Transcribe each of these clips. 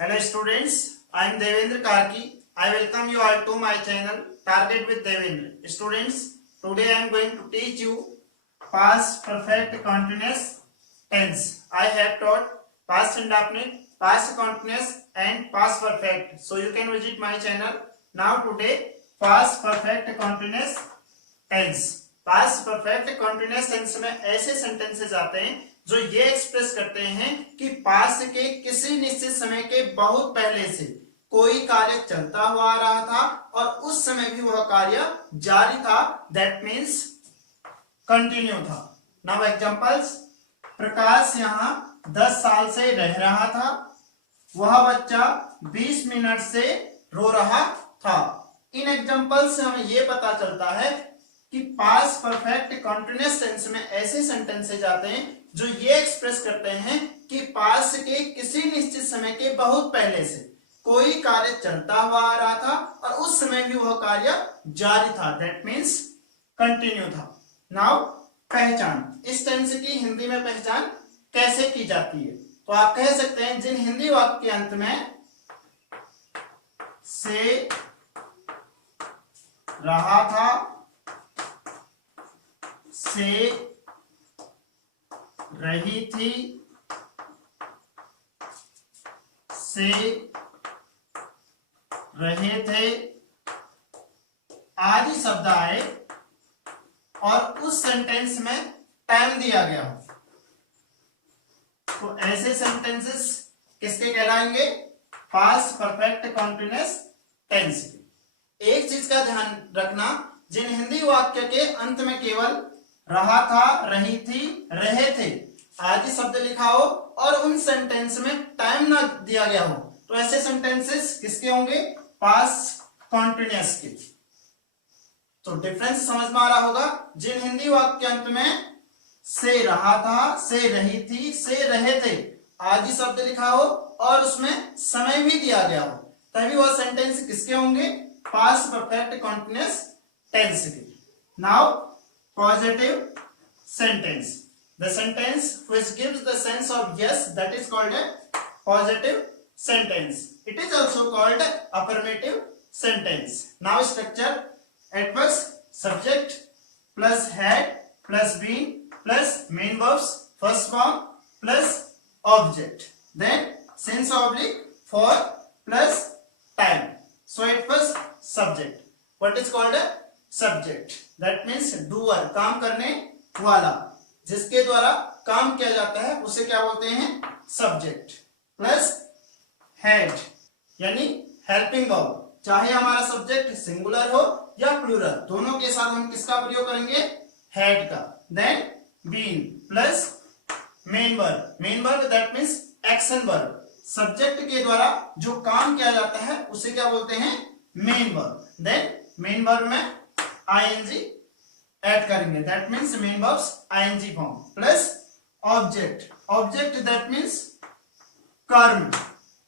Hello students, I am Devendra Karki. I welcome you all to my channel Target with Devendra. Students, today I am going to teach you past perfect continuous tense. I have taught past indefinite, past continuous and past perfect. So you can visit my channel. Now today past perfect continuous tense. Past perfect continuous tense में ऐसे sentences आते हैं जो ये express करते हैं कि past के किसी निश्चित समय के बहुत पहले से कोई कार्य चलता हुआ आ रहा था और उस समय भी वह कार्य जारी था। दैट मीन्स कंटिन्यू था। नाउ एग्जांपल्स, प्रकाश यहाँ 10 साल से रह रहा था। वह बच्चा 20 मिनट से रो रहा था। इन एग्जांपल से हमें यह पता चलता है कि पास्ट परफेक्ट कंटीन्यूअस टेंस में ऐसे सेंटेंसेस आते हैं जो ये एक्सप्रेस करते हैं कि पास्ट के किसी निश्चित समय के बहुत पहले से कोई कार्य चलता हुआ आ रहा था और उस समय भी वह कार्य जारी था। दैट मीन्स कंटिन्यू था। नाउ पहचान, इस टेंस की हिंदी में पहचान कैसे की जाती है? तो आप कह सकते हैं जिन हिंदी वाक्य के अंत में से रहा था, से रही थी, से रहे थे आदि शब्द आए और उस सेंटेंस में टाइम दिया गया हो तो ऐसे सेंटेंसेस किसके कहलाएंगे? Past perfect continuous tense. एक चीज का ध्यान रखना, जिन हिंदी वाक्य के अंत में केवल रहा था, रही थी, रहे थे आदि शब्द लिखा हो और उन सेंटेंस में टाइम ना दिया गया हो तो ऐसे सेंटेंसेस किसके होंगे? पास्ट कंटीन्यूअस के। तो डिफरेंस समझ में आ रहा होगा। जिन हिंदी वाक्य के अंत में से रहा था, से रही थी, से रहे थे आदि शब्द लिखा हो और उसमें समय भी दिया गया हो तभी वह सेंटेंस किसके होंगे? पास्ट परफेक्ट कंटीन्यूअस टेंस के। Now positive sentence, the sentence which gives the sense of yes, that is called a positive sentence. It is also called affirmative sentence. Now structure: at first subject plus had plus been plus main verbs first form plus object, then since oblique for plus time. So at first subject, what is called a subject? That means doer, काम करने वाला, जिसके द्वारा काम किया जाता है उसे क्या बोलते हैं? सब्जेक्ट। प्लस हेड यानी हेल्पिंग वर्ब, चाहे हमारा सब्जेक्ट सिंगुलर हो या प्लूरल, दोनों के साथ हम किसका प्रयोग करेंगे? हेड का। Then been plus main verb, main verb that means action verb, subject के द्वारा जो काम किया जाता है उसे क्या बोलते हैं? Main verb. Then main verb में आईएनजी ऐड करेंगे, that means main verbs ING form. Plus object, object that means कर्म,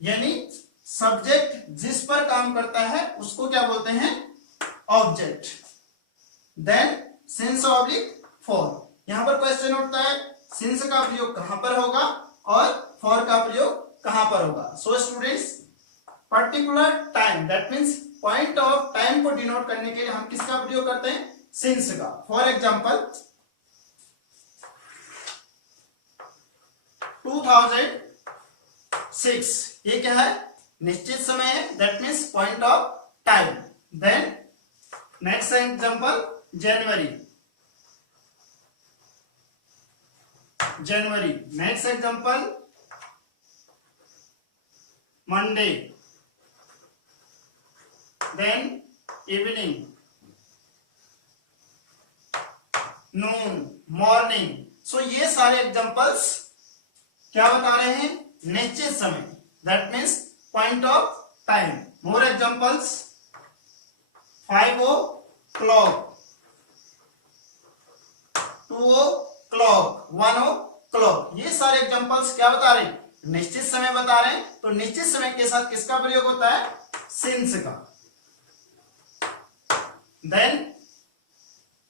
यानी सब्जेक्ट जिस पर काम करता है उसको क्या बोलते हैं? Object. Then since oblique for, यहां पर क्वेश्चन उठता है सिंस का प्रयोग कहां पर होगा और फॉर का प्रयोग कहां पर होगा? So students, particular time that means point of time को डिनोट करने के लिए हम किसका प्रयोग करते हैं? सिंस का। फॉर एग्जांपल 2006, ये क्या है? निश्चित समय है, that means point of time. Then next example January, January. Next example Monday, then evening, noon, morning. So ये सारे एग्जांपल्स क्या बता रहे हैं? निश्चित समय, that means point of time. More examples 5 o'clock, 2 o'clock, 1 o'clock। ये सारे एग्जांपल्स क्या बता रहे हैं? निश्चित समय बता रहे हैं। तो निश्चित समय के साथ किसका प्रयोग होता है? सिंस का। Then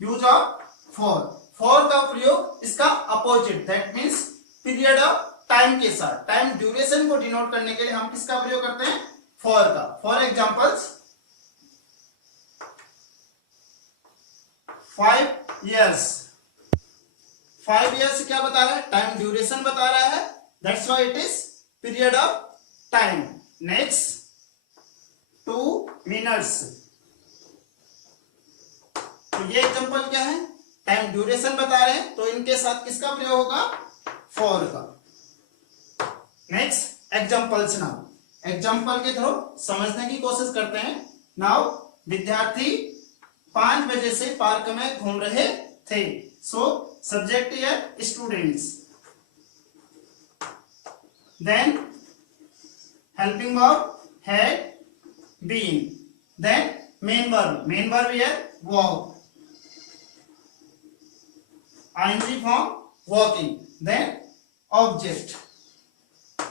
use of for, for का प्रयोग इसका opposite, that means period of time के साथ, टाइम ड्यूरेशन को डिनोट करने के लिए हम किसका प्रयोग करते हैं? फॉर का। फॉर एग्जांपल्स 5 years, 5 years क्या बता रहा है? टाइम ड्यूरेशन बता रहा है, that's why it is period of time. Next 2 minutes, तो ये एग्जांपल क्या है? टाइम ड्यूरेशन बता रहे हैं, तो इनके साथ किसका प्रयोग होगा? फॉर का। Next examples. नाउ एग्जांपल के थ्रू समझने की कोशिश करते हैं। नाउ विद्यार्थी 5 बजे से पार्क में घूम रहे थे, so subject here students, then helping verb had been, then main verb here walk, ing form walking, then object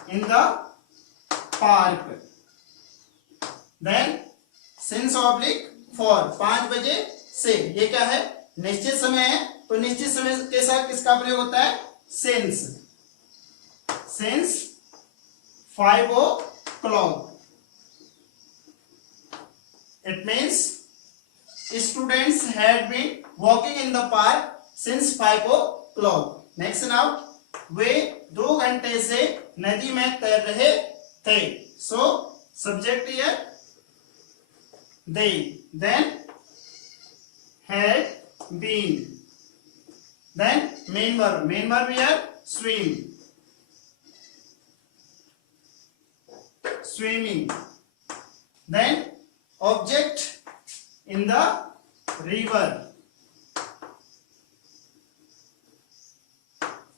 in the park, then since oblique for, 5 बजे से, ये क्या है? निश्चित समय है, तो निश्चित समय के साथ किसका प्रयोग होता है? since, since 5 o'clock, it means students had been walking in the park since 5 o'clock. Next now, वे 2 घंटे से नदी में तैर रहे थे, so subject here they, then had been, then main verb here swim, swimming, then object in the river,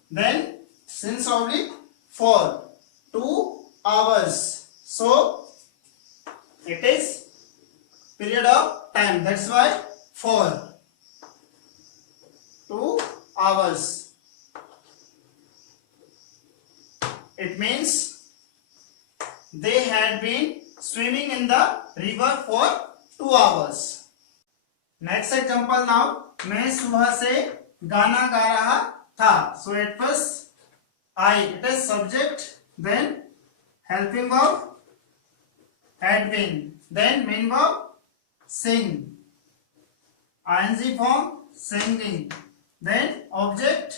then since oblique for 2 hours, so it is period of time, that's why for 2 hours, it means they had been swimming in the river for 2 hours. Next example now, मैं सुबह से गाना गा रहा था, so at first I, it is subject, then helping verb had been, then main verb sing, ing form singing, then object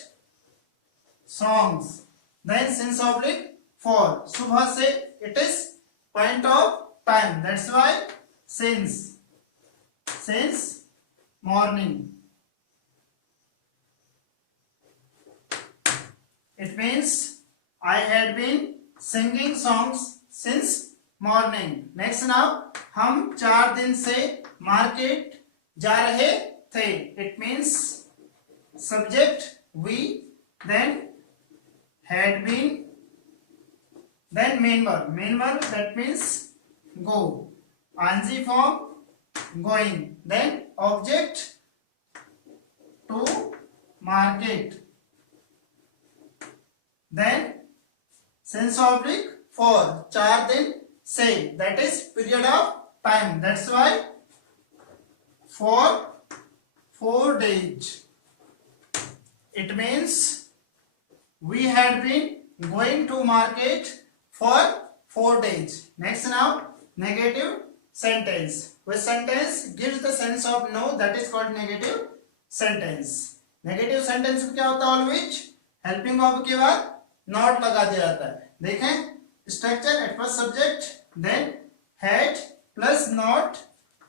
songs, then since oblique for, सुबह से it is point of time, that's why since morning, it means I had been singing songs since morning. Next now, हम 4 दिन से market जा रहे थे, it means subject we, then had been, then main verb that means go, ing form going, then object to market, then since oblique for, 4 दिन से, that is period of time, that's why for 4 days, it means we had been going to market for 4 days. Next now, negative sentence, which sentence gives the sense of no, that is called negative sentence. Negative sentence में क्या होता है? Which helping verb के बाद not लगा दिया जाता है। देखें structure, at first subject, then had plus not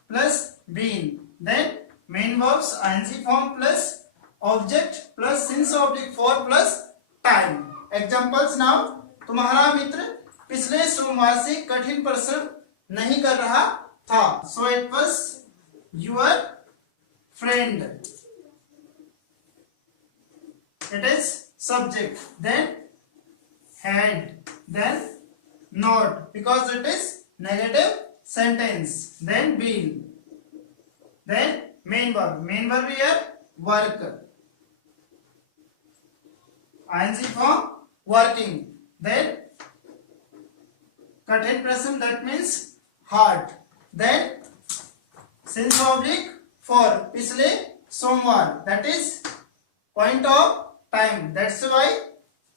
plus been, then main verbs ING form plus object plus since object for plus time. Examples now, तुम्हारा मित्र पिछले सोमवार से कठिन परिश्रम नहीं कर रहा था, so it was your friend, it is subject, then had, then not because it is negative sentence, then been, then main verb here work, ing form working, then कठिन प्रश्न that means hard, then since oblique for पिछले सोमवार, that is point of time, that's why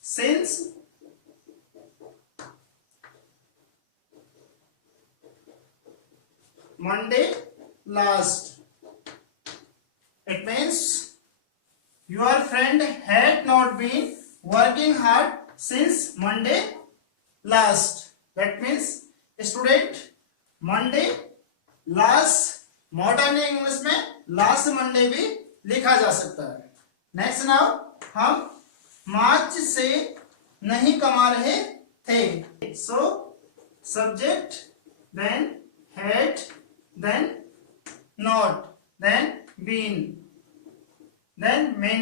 since Monday last. It means your friend had not been working hard since Monday last. That means student Monday last modern English में last Monday भी लिखा जा सकता है. Next now हम मार्च से नहीं कमा रहे थे. So subject then had then not then been then main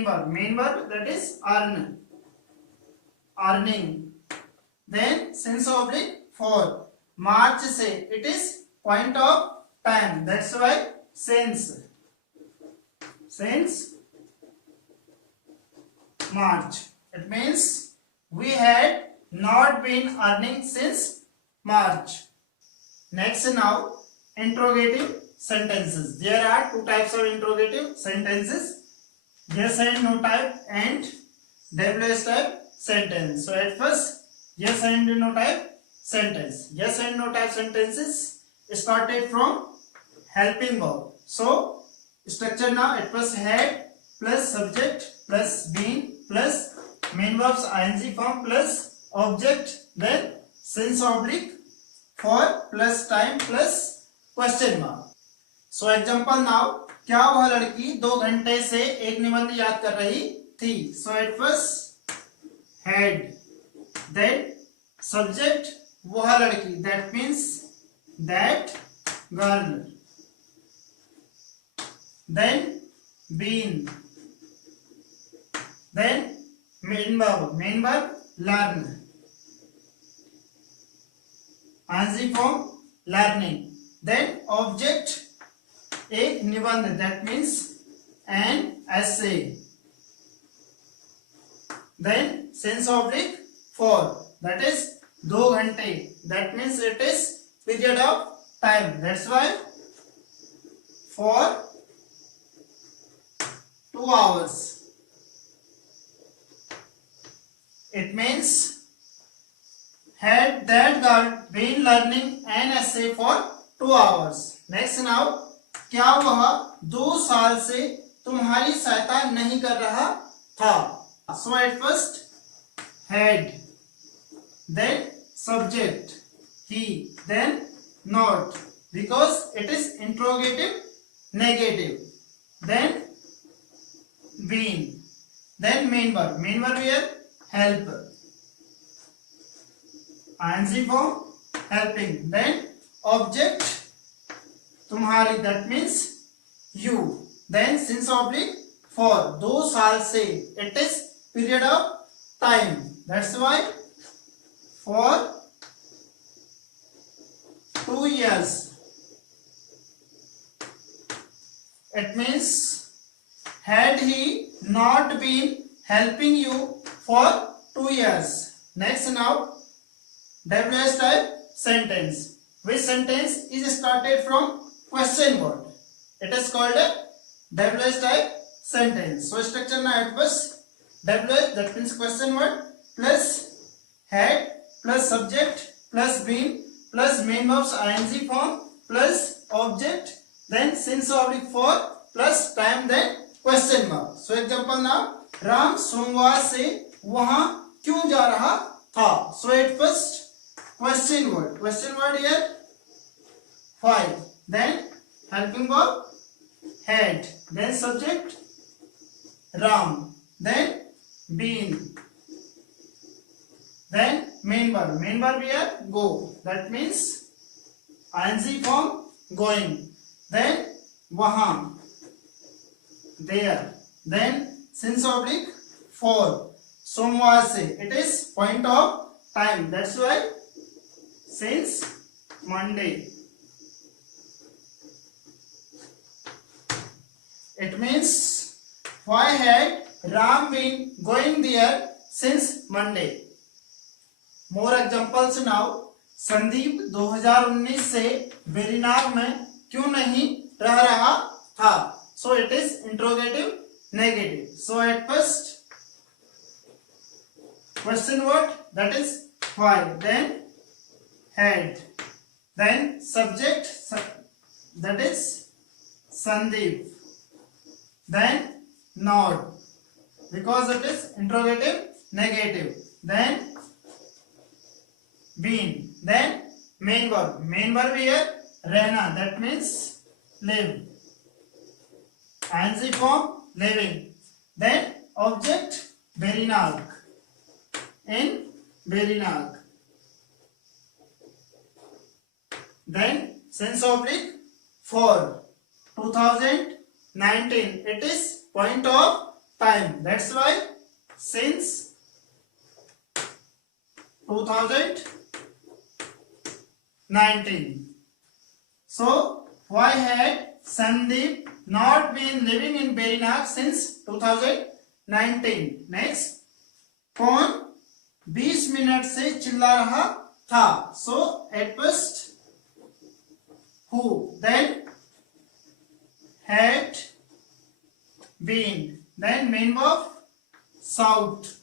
verb that is earning then since oblique for March से it is point of time, that's why since March. It means we had not been earning since March. Next now interrogative sentences. There are two types of interrogative sentences, yes and no type and WS type sentence. So at first yes and no type sentence. Yes and no type sentences started from helping verb. So structure now at first had plus subject plus been plus main verbs ing form plus object then since oblique for plus time plus question mark. So example now क्या वह लड़की 2 घंटे से एक निबंध याद कर रही थी. So at first had then subject वह लड़की that means that girl then been then main verb learn ing form learning then object एक निबंध that means an essay then since oblique for that is 2 घंटे that means it is period of time, that's why for 2 hours. It means had that girl been learning an essay for 2 hours. Next now क्या वह 2 साल से तुम्हारी सहायता नहीं कर रहा था. So at first had then subject he then not because it is interrogative negative then been then main verb here help ing form helping then object तुम्हारी that means you then since oblique for 2 साल से it is period of time, that's why for 2 years. It means had he not been helping you for 2 years. Next now WS type sentence. Which sentence is started from question word? It is called a WS type sentence. So structure now at first WS that means question word plus had plus subject plus been plus main verbs ing form plus object then since oblique for plus time then question mark. So example now Ram सोमवार से वहां क्यों जा रहा था. So at first question word here 5 then helping verb had then subject Ram then been then main verb here go that means ing form going then wahan there then since oblique for somwar se it is point of time, that's why since Monday. It means why had Ram been going there since Monday. More examples now. Sandeep 2019 से वेरिनाग में क्यों नहीं रह रहा था. So it is interrogative negative. So at first question word that is why then had then subject that is Sandeep. Then not, because it is interrogative negative. Then been. Then main verb. Main verb here रहना, that means live. ing form living. Then object Berinag. In Berinag. Then since oblique for 2019. It is point of time. That's why since 2019. So why had Sandeep not been living in Berinag since 2019? Next, कौन 20 minute से चिल्ला रहा था? So at first who, then had been, then main verb shout,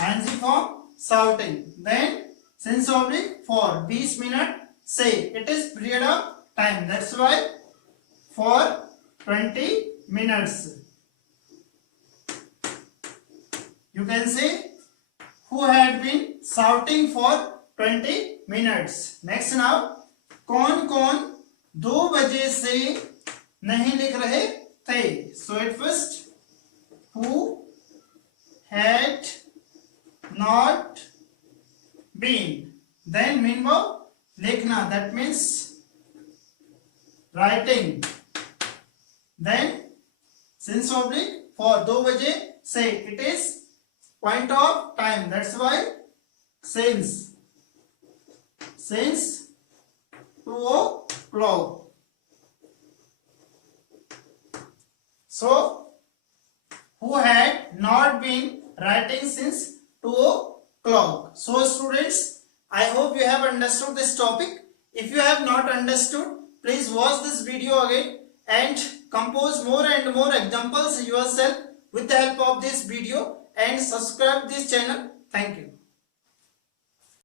ing form shouting. Then since oblique for 20 minute say, it is period of time, that's why for 20 minutes. You can say who had been shouting for 20 minutes. Next now, कौन कौन 2 बजे से नहीं लिख रहे थे? So at first, who had not been, then main verb लिखना, that means writing. Then since oblique for 2 बजे say, it is point of time, that's why since 2 o'clock. So who had not been writing since 2 o'clock. So students, I hope you have understood this topic. If you have not understood, please watch this video again and compose more and more examples yourself with the help of this video, and subscribe this channel. Thank you.